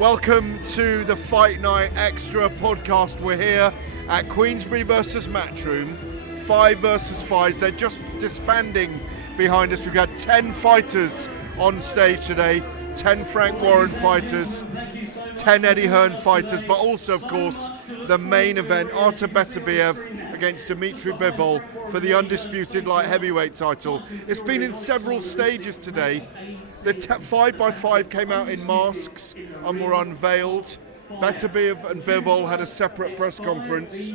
Welcome to the Fight Night Extra podcast. We're here at Queensberry versus Matchroom, 5 versus 5s. They're just disbanding behind us. We've got 10 fighters on stage today, 10 Frank Warren fighters, 10 Eddie Hearn fighters, but also, of course, the main event, Artur Beterbiev against Dimitri Bivol for the undisputed light heavyweight title. It's been in several stages today. The 5x5 came out in masks and were unveiled. Beterbiev and Bivol had a separate press conference.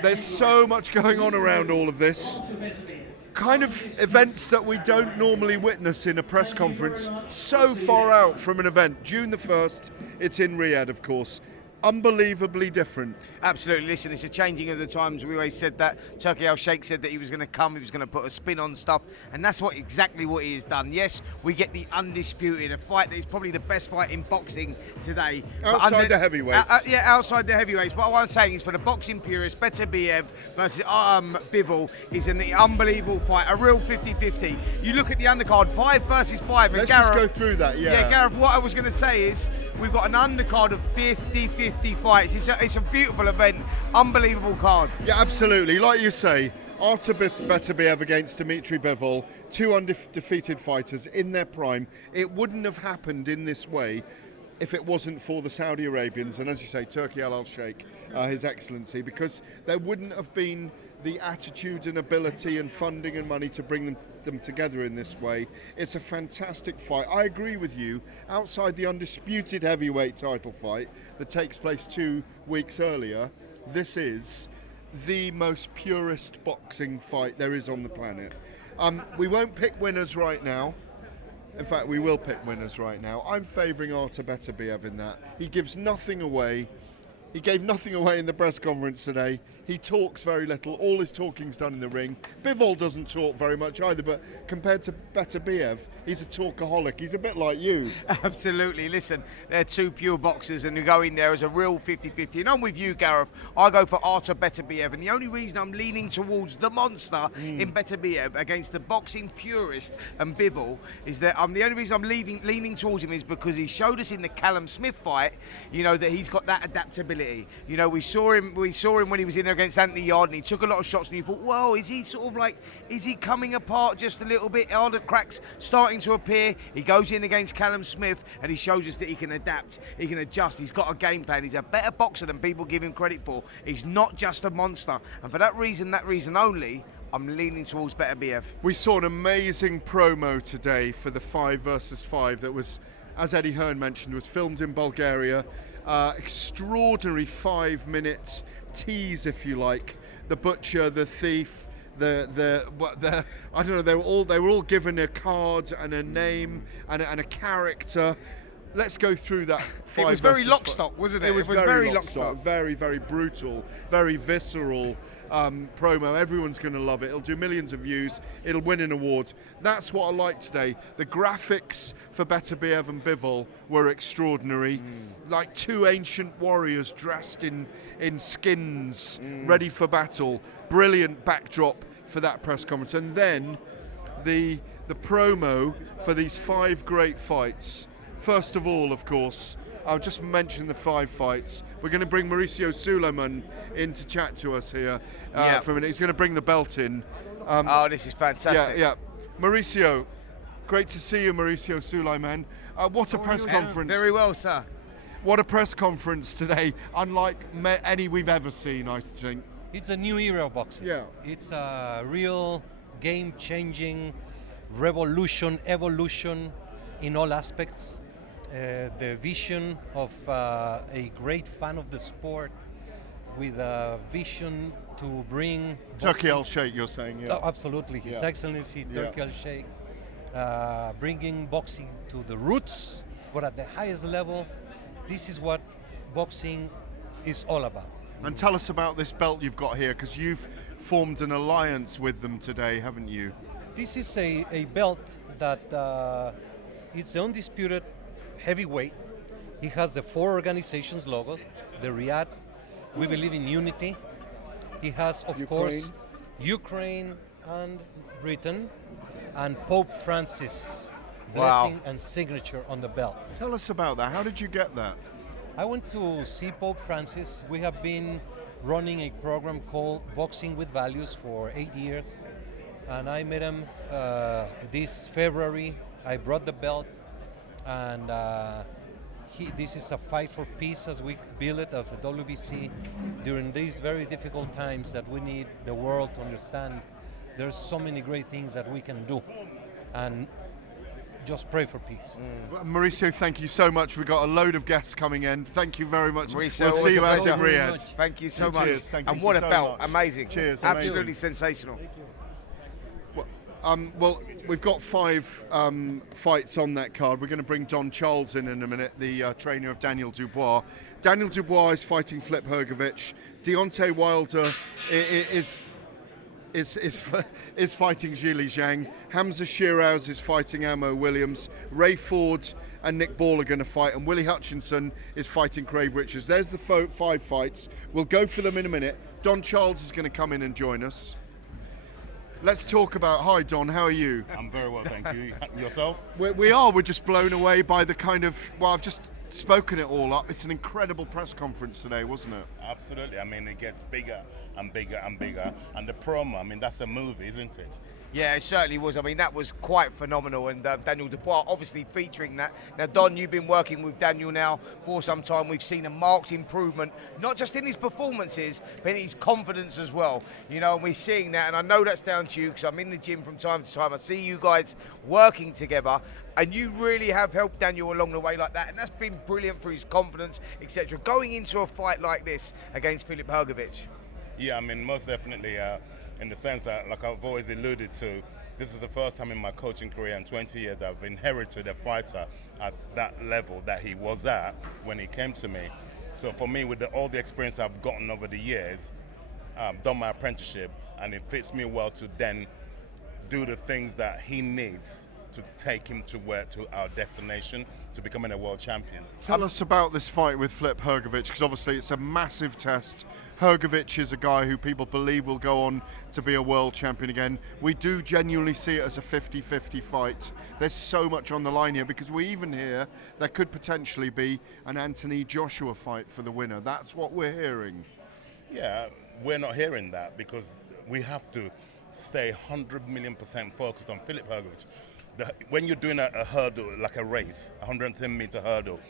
There's so much going on around all of this. Kind of events that we don't normally witness in a press conference, so far out from an event. June the 1st, it's in Riyadh, of course. Unbelievably different. Absolutely. Listen, it's a changing of the times. We always said that. Turki Al-Sheikh said that he was going to come, he was going to put a spin on stuff, and that's exactly what he has done. Yes, we get the undisputed, a fight that is probably the best fight in boxing today. Outside the heavyweights. Outside the heavyweights. But what I'm saying is, for the boxing purists, Beterbiev versus Bivol is an unbelievable fight, a real 50-50. You look at the undercard, 5 versus 5. And Let's Gareth, just go through that, Yeah, Gareth, what I was going to say is, we've got an undercard of 50-50 fights. It's a beautiful event, unbelievable card. Yeah, absolutely. Like you say, Artur Beterbiev against Dimitri Bivol, 2 undefeated fighters in their prime. It wouldn't have happened in this way if it wasn't for the Saudi Arabians, and as you say, Turki Al-Sheikh, His Excellency, because there wouldn't have been the attitude and ability and funding and money to bring them together in this way. It's a fantastic fight. I agree with you. Outside the undisputed heavyweight title fight that takes place 2 weeks earlier, this is the most purest boxing fight there is on the planet. We won't pick winners right now. In fact, we will pick winners right now. I'm favouring Artur Beterbiev in that. He gives nothing away. He gave nothing away in the press conference today. He talks very little. All his talking's done in the ring. Bivol doesn't talk very much either, but compared to Beterbiev, he's a talkaholic. He's a bit like you. Absolutely. Listen, they're 2 pure boxers, and you go in there as a real 50-50. And I'm with you, Gareth. I go for Artur Beterbiev, and the only reason I'm leaning towards the monster in Beterbiev against the boxing purist and Bivol is that the only reason I'm leaning towards him is because he showed us in the Callum Smith fight, that he's got that adaptability. We saw him when he was in there against Anthony Yard, and he took a lot of shots, and you thought, whoa, is he coming apart just a little bit? Are the cracks starting to appear? He goes in against Callum Smith, and he shows us that he can adapt, he can adjust, he's got a game plan, he's a better boxer than people give him credit for. He's not just a monster, and for that reason only, I'm leaning towards Beterbiev. We saw an amazing promo today for the 5 versus 5 that was, as Eddie Hearn mentioned, was filmed in Bulgaria. Extraordinary 5 minutes tease, if you like. The butcher, the thief, I don't know. They were all given a card and a name and a character. Let's go through that. It was very lock stock, wasn't it? It was very lock stock. Very, very brutal, very visceral promo. Everyone's going to love it. It'll do millions of views. It'll win an award. That's what I liked today. The graphics for Beterbiev and Bivol were extraordinary. Like 2 ancient warriors dressed in skins, ready for battle. Brilliant backdrop for that press conference. And then the promo for these 5 great fights. First of all, of course, I'll just mention the 5 fights. We're going to bring Mauricio Suliaman in to chat to us here for a minute. He's going to bring the belt in. This is fantastic. Yeah. Mauricio, great to see you, Mauricio Sulaiman. What a press conference. Very well, sir. What a press conference today, unlike any we've ever seen, I think. It's a new era of boxing. Yeah. It's a real game-changing evolution in all aspects. The vision of a great fan of the sport with a vision to bring Turki Al-Sheikh, you're saying, yeah. Oh, absolutely. His Excellency Turki Al-Sheikh bringing boxing to the roots, but at the highest level. This is what boxing is all about. And tell us about this belt you've got here, because you've formed an alliance with them today, haven't you? This is a belt that it's the undisputed heavyweight. It has the 4 organizations logo, the Riyadh, we believe in unity. It has, of course, Ukraine and Britain, and Pope Francis Wow. blessing and signature on the belt. Tell us about that. How did you get that? I went to see Pope Francis. We have been running a program called Boxing with Values for 8 years. And I met him this February. I brought the belt, and this is a fight for peace as we build it as the WBC during these very difficult times that we need the world to understand there's so many great things that we can do, and just pray for peace. Mauricio, thank you so much. We've got a load of guests coming in. Thank you very much. Mauricio, we'll see you out in very Riyadh. much. Thank you so much. Cheers, thank and you what so a belt. much. Amazing. Cheers, Absolutely amazing. sensational. Well, we've got 5 fights on that card. We're going to bring Don Charles in a minute, the trainer of Daniel Dubois. Daniel Dubois is fighting Filip Hrgović. Deontay Wilder is fighting Zhilei Zhang. Hamza Shiraz is fighting Amo Williams. Ray Ford and Nick Ball are going to fight, and Willie Hutchinson is fighting Craig Richards. There's the 5 fights. We'll go for them in a minute. Don Charles is going to come in and join us. Let's talk about. Hi, Don. How are you? I'm very well, thank you. Yourself? We're just blown away by the kind of. Well, I've just spoken it all up. It's an incredible press conference today, wasn't it? Absolutely. I mean, it gets bigger and bigger and bigger. And the promo, I mean, that's a movie, isn't it? Yeah, it certainly was. I mean, that was quite phenomenal, and Daniel Dubois obviously featuring that. Now, Don, you've been working with Daniel now for some time. We've seen a marked improvement, not just in his performances, but in his confidence as well. You know, and we're seeing that, and I know that's down to you because I'm in the gym from time to time. I see you guys working together, and you really have helped Daniel along the way like that, and that's been brilliant for his confidence, etc. Going into a fight like this against Filip Hrgović. Yeah, I mean, most definitely, in the sense that, like I've always alluded to, this is the first time in my coaching career in 20 years I've inherited a fighter at that level that he was at when he came to me. So for me, with all the experience I've gotten over the years, I've done my apprenticeship, and it fits me well to then do the things that he needs to take him to our destination, to becoming a world champion. Tell us about this fight with Filip Hrgović, because obviously it's a massive test. Hrgović is a guy who people believe will go on to be a world champion again. We do genuinely see it as a 50-50 fight. There's so much on the line here, because we even hear there could potentially be an Anthony Joshua fight for the winner. That's what we're hearing. Yeah, we're not hearing that because we have to stay 100 million% focused on Filip Hrgović. When you're doing a hurdle, like a race, a 110-meter hurdle,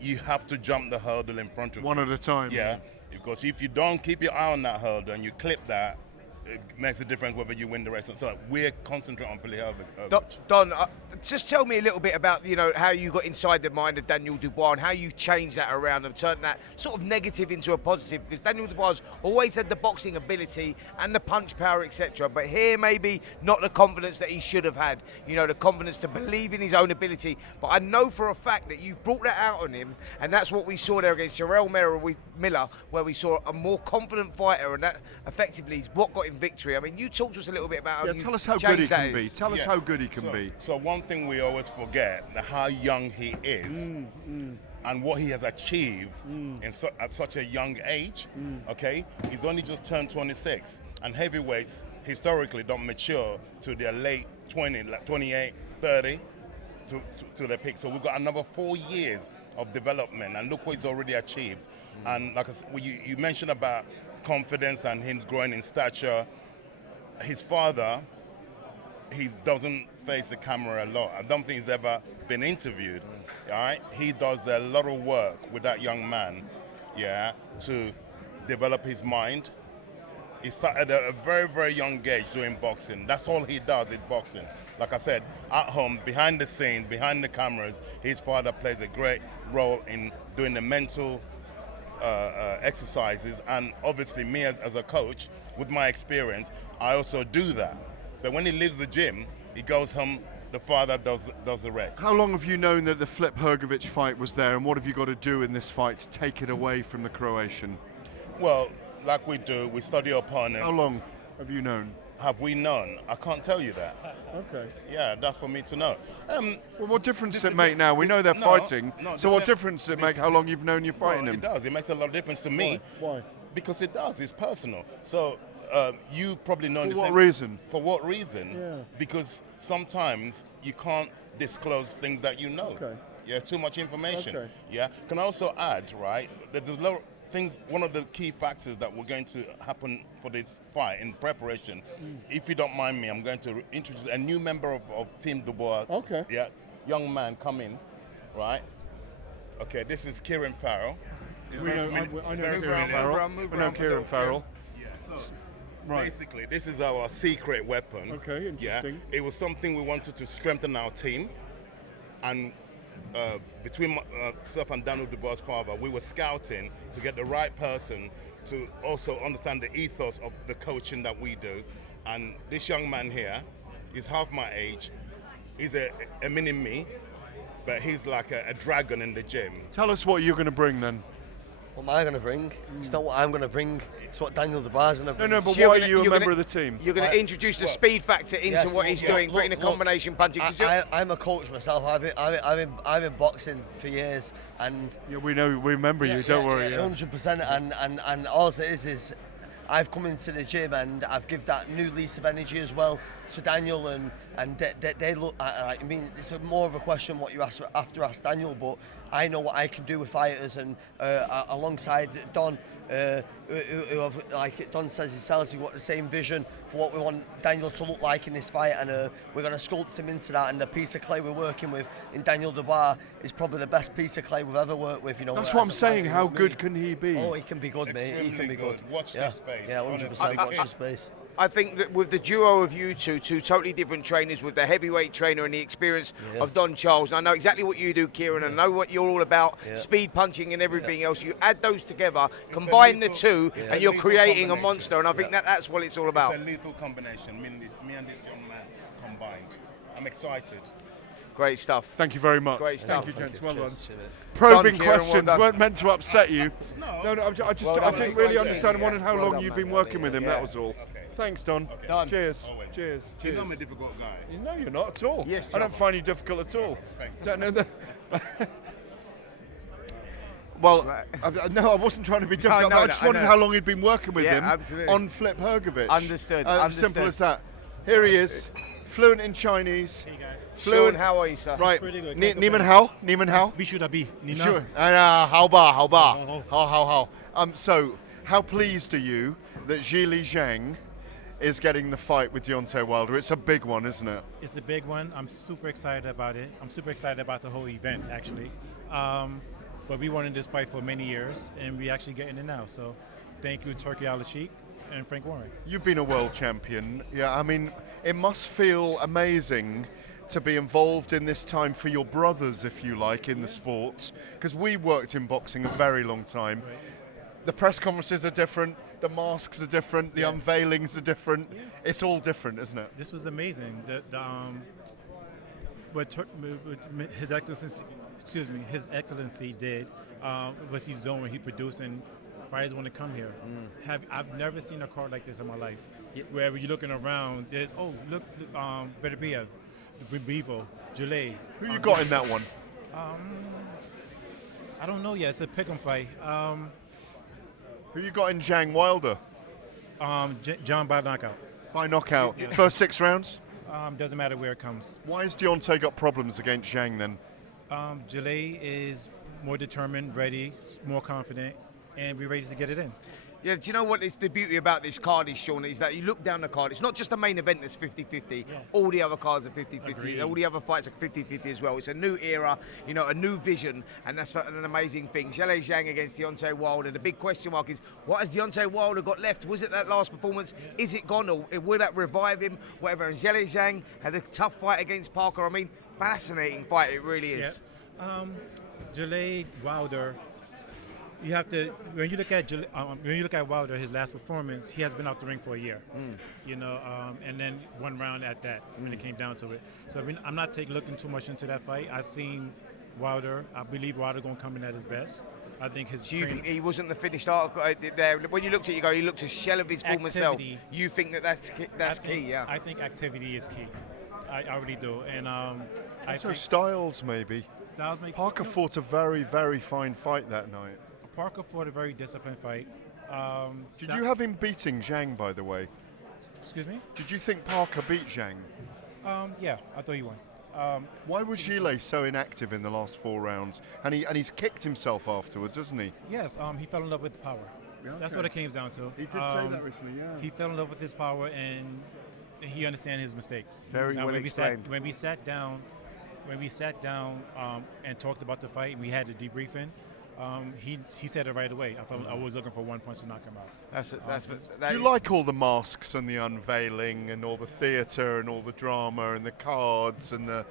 you have to jump the hurdle in front of you. One at a time. Yeah, because if you don't keep your eye on that hurdle and you clip that, it makes a difference whether you win the race. So we're concentrating on Filip Hrgović. Don, just tell me a little bit about, you know, how you got inside the mind of Daniel Dubois and how you changed that around and turned that sort of negative into a positive, because Daniel Dubois always had the boxing ability and the punch power, etc. But here maybe not the confidence that he should have had, you know, the confidence to believe in his own ability. But I know for a fact that you've brought that out on him, and that's what we saw there against Jarrell Miller, where we saw a more confident fighter, and that effectively is what got him victory. I mean, you talk to us a little bit about how you tell us how good he changed can be. Tell us how good he can be. So one thing we always forget, how young he is and what he has achieved at such a young age. Okay, he's only just turned 26, and heavyweights historically don't mature to their late 20s, like 28, 30 to their peak. So we've got another 4 years of development, and look what he's already achieved. And like I said, you mentioned about confidence and him growing in stature. His father, he doesn't face the camera a lot. I don't think he's ever been interviewed. All right, he does a lot of work with that young man, to develop his mind. He started at a very, very young age doing boxing. That's all he does is boxing. Like I said, at home, behind the scenes, behind the cameras, his father plays a great role in doing the mental exercises, and obviously me as a coach, with my experience, I also do that. But when he leaves the gym, he goes home, the father does the rest. How long have you known that the Filip Hrgović fight was there, and what have you got to do in this fight to take it away from the Croatian? Well, like we do, we study opponents. How long have you known? Have we known? I can't tell you that. Okay. Yeah, that's for me to know. Well, what difference does it make now? We know they're fighting, so what difference does it make how long you've known you're fighting him? It does. It makes a lot of difference to me. Why? Because it does. It's personal. So you probably know For what reason? For what reason? Yeah. Because sometimes you can't disclose things that you know. Okay. Yeah, too much information. Okay. Yeah. Can I also add, right, that there's a lot of things, one of the key factors that were going to happen for this fight in preparation, if you don't mind me, I'm going to introduce a new member of Team Dubois. Okay. Yeah, young man, come in, right? Okay, this is Kieran Farrell. He's I know Kieran Farrell. I know Kieran Farrell. Yeah, so Right. basically, this is our secret weapon. Okay, interesting. Yeah, it was something we wanted to strengthen our team, and between myself and Daniel Dubois' father, we were scouting to get the right person to also understand the ethos of the coaching that we do. And this young man here, he's half my age. He's a mini me, but he's like a dragon in the gym. Tell us what you're going to bring then. What am I going to bring? It's not what I'm going to bring. It's what Daniel Dubois is going to bring. No, but So why you're are you a gonna- member of the team? You're going to introduce the speed factor into Yes, what he's look, doing, putting the look, combination punching. 'cause I'm a coach myself. I've been boxing for years, and Yeah, we remember you. Don't worry. Yeah. 100%. And all it is I've come into the gym and I've given that new lease of energy as well to Daniel, and they look. I mean, it's more of a question what you ask Daniel, but I know what I can do with fighters, and alongside Don. Who have, like Don says himself, he got the same vision for what we want Daniel to look like in this fight, and we're going to sculpt him into that. And the piece of clay we're working with in Daniel Dubois is probably the best piece of clay we've ever worked with. You know, That's what I'm as a saying. fighter, How you know what I good mean? can he be? Oh, he can be good, mate. He can be good. Watch yeah. this space. Yeah, 100%. Watch this space. I think that with the duo of you two totally different trainers, with the heavyweight trainer and the experience of Don Charles, and I know exactly what you do, Kieran, and I know what you're all about, speed punching and everything else. You add those together, combine the two, and you're creating a monster, and I think that's what it's all about. It's a lethal combination, me and this young man combined. I'm excited. Great stuff. Thank you very much. Great stuff. Thank you, gents. Well done. Cheers, cheers. Probing Kieran, well questions done. weren't meant to upset you. No. I didn't really understand. I wanted how long you've been working with him. That was all. Thanks, Don. Done. Cheers. Always. Cheers. You Cheers. know I'm a difficult guy. No, you're not at all. Yes, I don't John. find you difficult at all. Thanks. Don't know that. Well, Right. no, I wasn't trying to be difficult. no, I just I wondered know. how long he'd been working with Yeah, him absolutely. on Flip Hergovich. Understood, Simple understood. as that. Here he is, fluent in Chinese. Hey guys. Sean, how are you, sir? Right. Pretty good. Nieman Hao? Nieman Hao? 必须的必，你呢？ Sure. How ba? Hao. How. So, how pleased are you that Zhilei Zhang is getting the fight with Deontay Wilder? It's a big one, isn't it? It's the big one. I'm super excited about it. I'm super excited about the whole event, actually. But we wanted this fight for many years, and we actually getting it now. So, thank you, Turkey Al-Sheikh and Frank Warren. You've been a world champion. Yeah, I mean, it must feel amazing to be involved in this time for your brothers, if you like, in the sports. Because we worked in boxing a very long time. Right. The press conferences are different, the masks are different, the unveilings are different. It's all different, isn't it? This was amazing. What His Excellency did was his zone he produced, and fighters want to come here. I've never seen a card like this in my life. Wherever you're looking around, there's look, Beterbiev, Bevo, Zhilei. Who you got in that one? I don't know yet. It's a pick'em fight. Who you got in Zhang Wilder? John by knockout. By knockout. First 6 rounds? Doesn't matter where it comes. Why has Deontay got problems against Zhang then? Zhilei is more determined, ready, more confident, and we're ready to get it in. Yeah, do you know what is the beauty about this card is, Sean, is that you look down the card, it's not just the main event that's 50-50, all the other cards are 50-50, Agreed. all the other fights are 50-50 as well. It's a new era, you know, a new vision, and that's an amazing thing. Zhilei Zhang against Deontay Wilder. The big question mark is, what has Deontay Wilder got left? Was it that last performance? Is it gone, or will that revive him? Whatever. And Zhilei Zhang had a tough fight against Parker. I mean, fascinating fight, it really is. Yeah. Zhilei Wilder. You have to when you look at Wilder, his last performance, he has been out the ring for a year, you know, and then one round at that when it came down to it. So I mean, I'm not looking too much into that fight. I've seen Wilder. I believe Wilder going to come in at his best. I think his. Do you think he wasn't the finished article there? When you looked at it, you go, he looked a shell of his former self. You think that's key? Yeah. I think activity is key. I really do, and I So think Styles maybe. Styles make Parker fought a very, very fine fight that night. Parker fought a very disciplined fight. Did you have him beating Zhang, by the way? Excuse me? Did you think Parker beat Zhang? Yeah, I thought he won. Why was Zhilei so inactive in the last 4 rounds? And he's kicked himself afterwards, hasn't he? Yes, he fell in love with the power. Yeah, That's okay. what it came down to. He did say that recently, yeah. He fell in love with his power, and he understands his mistakes. Very well explained. When we sat down and talked about the fight, and we had the debriefing. He said it right away. I was looking for one punch to knock him out. Do you like all the masks and the unveiling and all the theatre and all the drama and the cards and the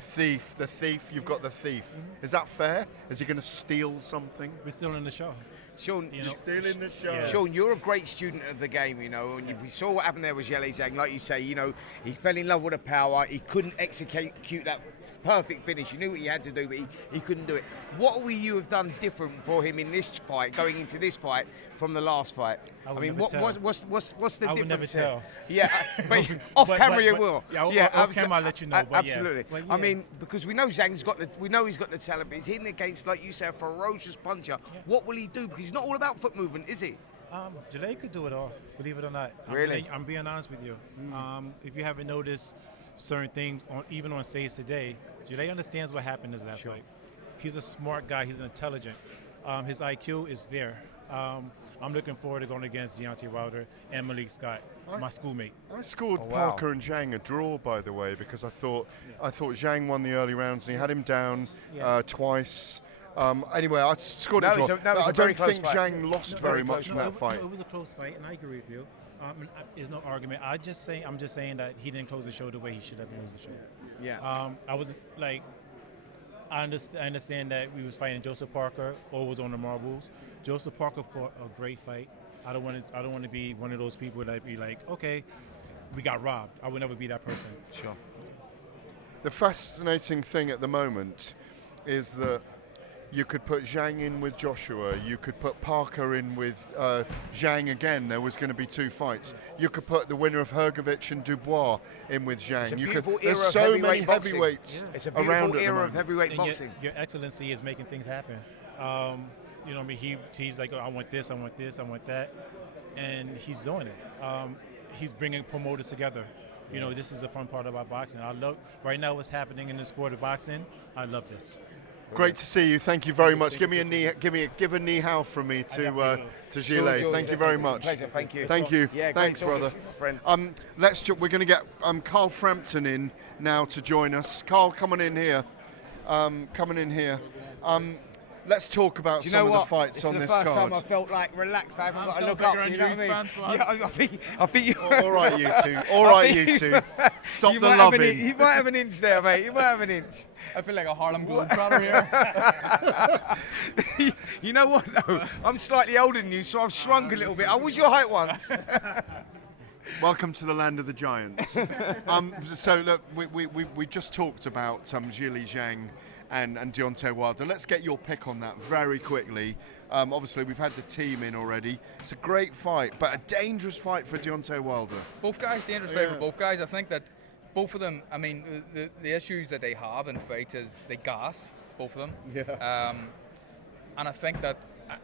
thief? The thief, you've got the thief. Is that fair? Is he going to steal something? We're still in the show. Sean, Still in the show. Yeah. Sean, you're a great student of the game, and we saw what happened there with Zhilei Zhang. Like you say, he fell in love with the power. He couldn't execute that perfect finish. You knew what he had to do, but he couldn't do it. What will you have done different for him in this fight, going into this fight, from the last fight? I mean, what's the difference? I would never tell. Yeah, but off camera you will. Yeah, off camera I'll let you know. But absolutely. Yeah. I mean, because we know Zhang's got he's got the talent, but he's hitting against, like you say, a ferocious puncher. Yeah. What will he do? Because he's not all about foot movement, is he? Zhilei could do it all, believe it or not. Really? I'm being honest with you. If you haven't noticed certain things, even on stage today, Zhilei understands what happened in that fight. He's a smart guy. He's intelligent. His IQ is there. I'm looking forward to going against Deontay Wilder and Malik Scott, my schoolmate. I scored wow. Parker and Zhang a draw, by the way, because I thought Zhang won the early rounds and he had him down twice. Anyway, I scored a draw. I don't think Zhang lost very much in that fight. It was a close fight, and I agree with you. There's no argument. I'm just saying that he didn't close the show the way he should have closed the show. Yeah. I was like, I understand that we was fighting Joseph Parker or was on the marbles. Joseph Parker fought a great fight. I don't want to be one of those people that be like, okay, we got robbed. I would never be that person. Sure. The fascinating thing at the moment is that you could put Zhang in with Joshua. You could put Parker in with Zhang again. There was going to be 2 fights. You could put the winner of Hergovich and Dubois in with Zhang. There's so many heavyweights It's a around beautiful at the era of moment. heavyweight And boxing. Your Excellency is making things happen. You know, I mean, he's like, oh, I want this, I want this, I want that, and he's doing it. He's bringing promoters together. You know, this is the fun part about boxing. I love right now what's happening in the sport of boxing. I love this. Great to see you. Thank you very much. Give a ni hao from me to Zhilei. Thank you very much. Pleasure. Thank you. Thank you. Yeah, thanks, great talking brother. to you, my friend. We're going to get Carl Frampton in now to join us. Carl, come on in here. Let's talk about some of the fights on this card. It's the first time I felt like relaxed. I haven't got to look up. You know what I mean? Yeah, I think you. All right, you two. All right, you two. Stop the loving. You might have an inch there, mate. You might have an inch. I feel like a Harlem Globetrotter here. You know what, though? I'm slightly older than you, so I've shrunk a little bit. I was your height once. Welcome to the land of the giants. So look, we just talked about Zhilei Zhang and Deontay Wilder. Let's get your pick on that very quickly. Obviously, we've had the team in already. It's a great fight, but a dangerous fight for Deontay Wilder. Both guys, dangerous fight for both guys. I think that both of them, I mean, the issues that they have in fights is they gas, both of them. Yeah. And I think that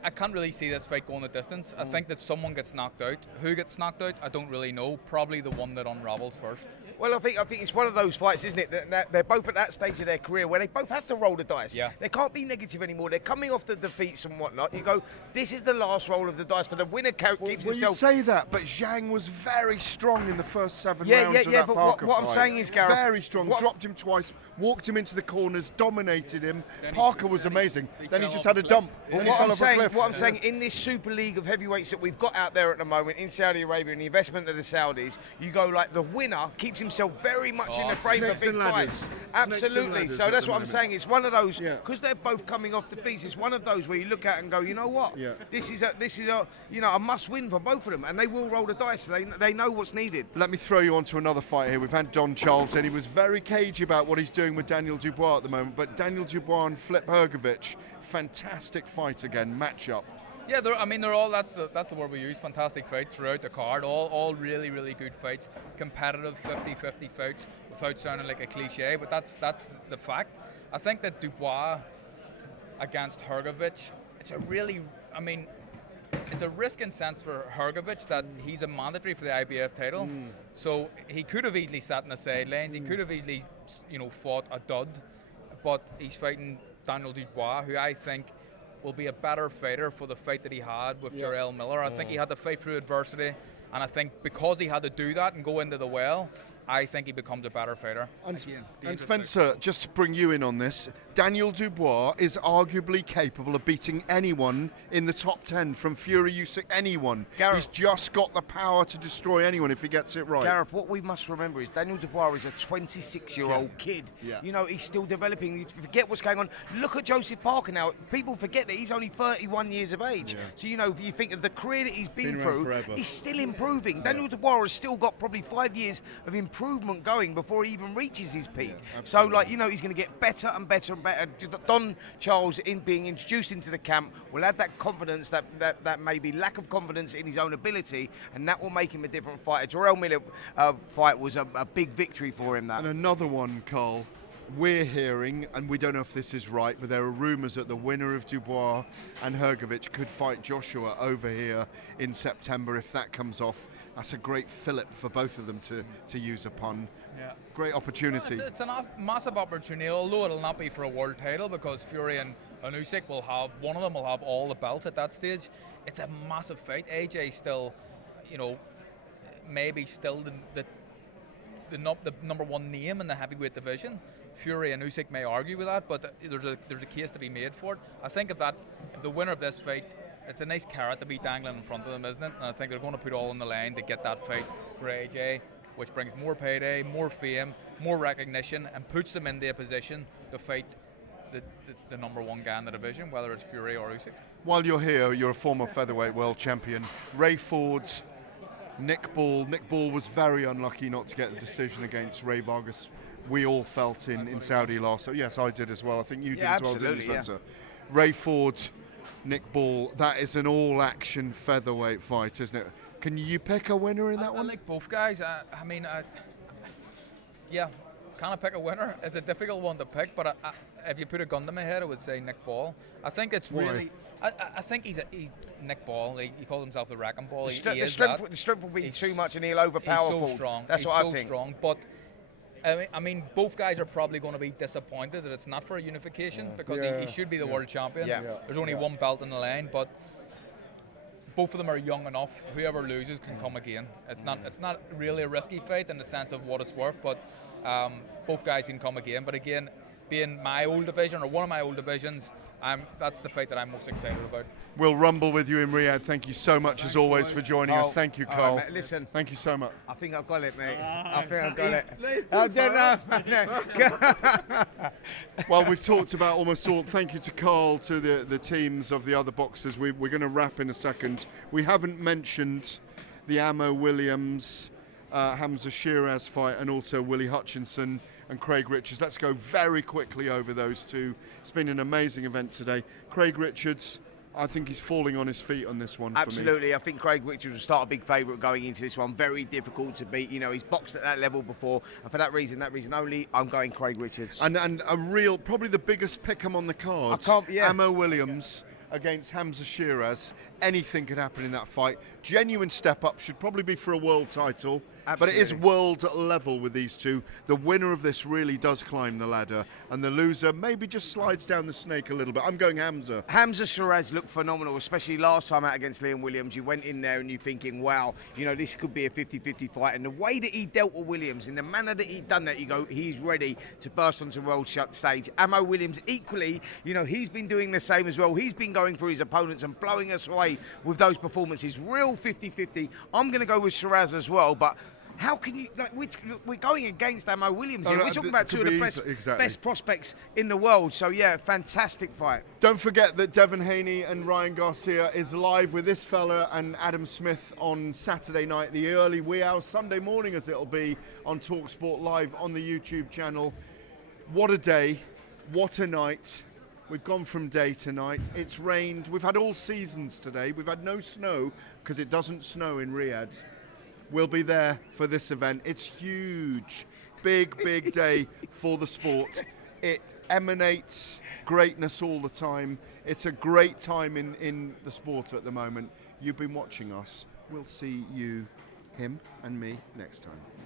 I can't really see this fight going the distance. I think that someone gets knocked out. Who gets knocked out, I don't really know. Probably the one that unravels first. Well, I think it's one of those fights, isn't it? That they're both at that stage of their career where they both have to roll the dice. Yeah. They can't be negative anymore. They're coming off the defeats and whatnot. You go, this is the last roll of the dice for the winner. Keeps Well, himself. you say that, but Zhang was very strong in the first 7 Yeah, rounds yeah, of yeah, that but Parker what I'm fight. saying is, Gareth, very strong. what- Dropped him twice, walked him into the corners, dominated him. Then he- Parker was amazing. Then he fell just off had a the dump. cliff. Then he What fell I'm off a saying, cliff. what I'm saying, in this Super League of heavyweights that we've got out there at the moment in Saudi Arabia and the investment of the Saudis, you go like the winner keeps himself very much in the frame of snakes big and ladders. fights. Snakes and Absolutely. ladders So at that's the what I'm moment. saying. It's one of those Yeah. because they're both coming off defeats. It's one of those where you look at it and go, you know what? Yeah. This is a a must-win for both of them, and they will roll the dice. They know what's needed. Let me throw you onto another fight here. We've had Don Charles in. He was very cagey about what he's doing with Daniel Dubois at the moment, but Daniel Dubois and Flip Hergovich, fantastic fight again, matchup. Yeah, they're all. That's the word we use. Fantastic fights throughout the card. All really, really good fights. Competitive 50-50 fights, without sounding like a cliche, but that's the fact. I think that Dubois against Hergovich, it's a really. I mean, it's a risk in sense for Hrgovic that he's a mandatory for the IBF title. So he could have easily sat in the sidelines. He could have easily, fought a dud, but he's fighting Daniel Dubois, who I think will be a better fighter for the fight that he had with Jarrell Miller. I think he had to fight through adversity, and I think because he had to do that and go into the well, I think he becomes a better fighter. And Spencer, just to bring you in on this, Daniel Dubois is arguably capable of beating anyone in the top 10 from Fury Usyk, anyone. Gareth. He's just got the power to destroy anyone if he gets it right. Gareth, what we must remember is Daniel Dubois is a 26-year-old kid. Yeah. He's still developing. You forget what's going on. Look at Joseph Parker now. People forget that he's only 31 years of age. Yeah. So, if you think of the career that he's been around through, forever. he's still improving. Daniel Dubois has still got probably 5 years of improvement going before he even reaches his peak. So, he's going to get better and better and better. Don Charles, in being introduced into the camp, will add that confidence, that maybe lack of confidence in his own ability, and that will make him a different fighter. Jarrell Miller fight was a big victory for him. That. And another one, Carl, we're hearing, and we don't know if this is right, but there are rumours that the winner of Dubois and Hrgovic could fight Joshua over here in September. If that comes off, that's a great fillip for both of them, to use a pun. Yeah. Great opportunity. Well, it's a massive opportunity, although it'll not be for a world title because Fury and Usyk will have, one of them will have all the belts at that stage. It's a massive fight. AJ still, maybe still the number one name in the heavyweight division. Fury and Usyk may argue with that, but there's a case to be made for it. I think if the winner of this fight, it's a nice carrot to be dangling in front of them, isn't it? And I think they're going to put all on the line to get that fight for AJ, which brings more payday, more fame, more recognition, and puts them in their position to fight the number one guy in the division, whether it's Fury or Usyk. While you're here, you're a former featherweight world champion. Ray Ford, Nick Ball. Nick Ball was very unlucky not to get the decision against Ray Vargas. We all felt in Saudi last. So yes, I did as well. I think you did as well, didn't you, Spencer? Ray Ford, Nick Ball. That is an all-action featherweight fight, isn't it? Can you pick a winner in that one? I like both guys. Can I pick a winner? It's a difficult one to pick, but if you put a gun to my head, I would say Nick Ball. I think it's really. I think he's Nick Ball. He calls himself the wrecking ball. The strength will be too much, and he'll overpower. He's so strong. That's what I think. Strong, but. I mean, both guys are probably going to be disappointed that it's not for a unification because he should be the world champion. There's only one belt in the line, but both of them are young enough. Whoever loses can come again. It's not really a risky fight in the sense of what it's worth, but both guys can come again. But again, being my old division or one of my old divisions, that's the fight that I'm most excited about. We'll rumble with you in Riyadh. Thank you so much as always for joining us. Thank you, Carl. Right, listen, thank you so much. I think I've got it, mate. I think I've got it. Well, we've talked about almost all. Thank you to Carl, to the teams of the other boxers. We're going to wrap in a second. We haven't mentioned the Ammo Williams, Hamza Shiraz fight, and also Willie Hutchinson and Craig Richards. Let's go very quickly over those two. It's been an amazing event today. Craig Richards, I think he's falling on his feet on this one. Absolutely. I think Craig Richards will start a big favourite going into this one. Very difficult to beat. He's boxed at that level before, and for that reason only, I'm going Craig Richards. And a real, probably the biggest pick-em on the cards. Ammo Williams against Hamza Shiraz. Anything could happen in that fight. Genuine step up, should probably be for a world title. Absolutely. But it is world level with these two. The winner of this really does climb the ladder, and the loser maybe just slides down the snake a little bit. I'm going Hamza. Hamza Shiraz looked phenomenal, especially last time out against Liam Williams. You went in there and you're thinking, wow, this could be a 50-50 fight. And the way that he dealt with Williams, in the manner that he done that, you go, he's ready to burst onto the world stage. Ammo Williams equally, he's been doing the same as well. He's been going through his opponents and blowing us away with those performances. Real 50-50. I'm going to go with Shiraz as well, but how can you, we're going against Ammo Williams here. We're talking about two of the best prospects in the world. So, yeah, fantastic fight. Don't forget that Devin Haney and Ryan Garcia is live with this fella and Adam Smith on Saturday night, the early wee hours, Sunday morning as it'll be on talkSPORT Live on the YouTube channel. What a day. What a night. We've gone from day to night. It's rained. We've had all seasons today. We've had no snow because it doesn't snow in Riyadh. We'll be there for this event. It's huge. Big day for the sport. It emanates greatness all the time. It's a great time in the sport at the moment. You've been watching us. We'll see you, him and me next time.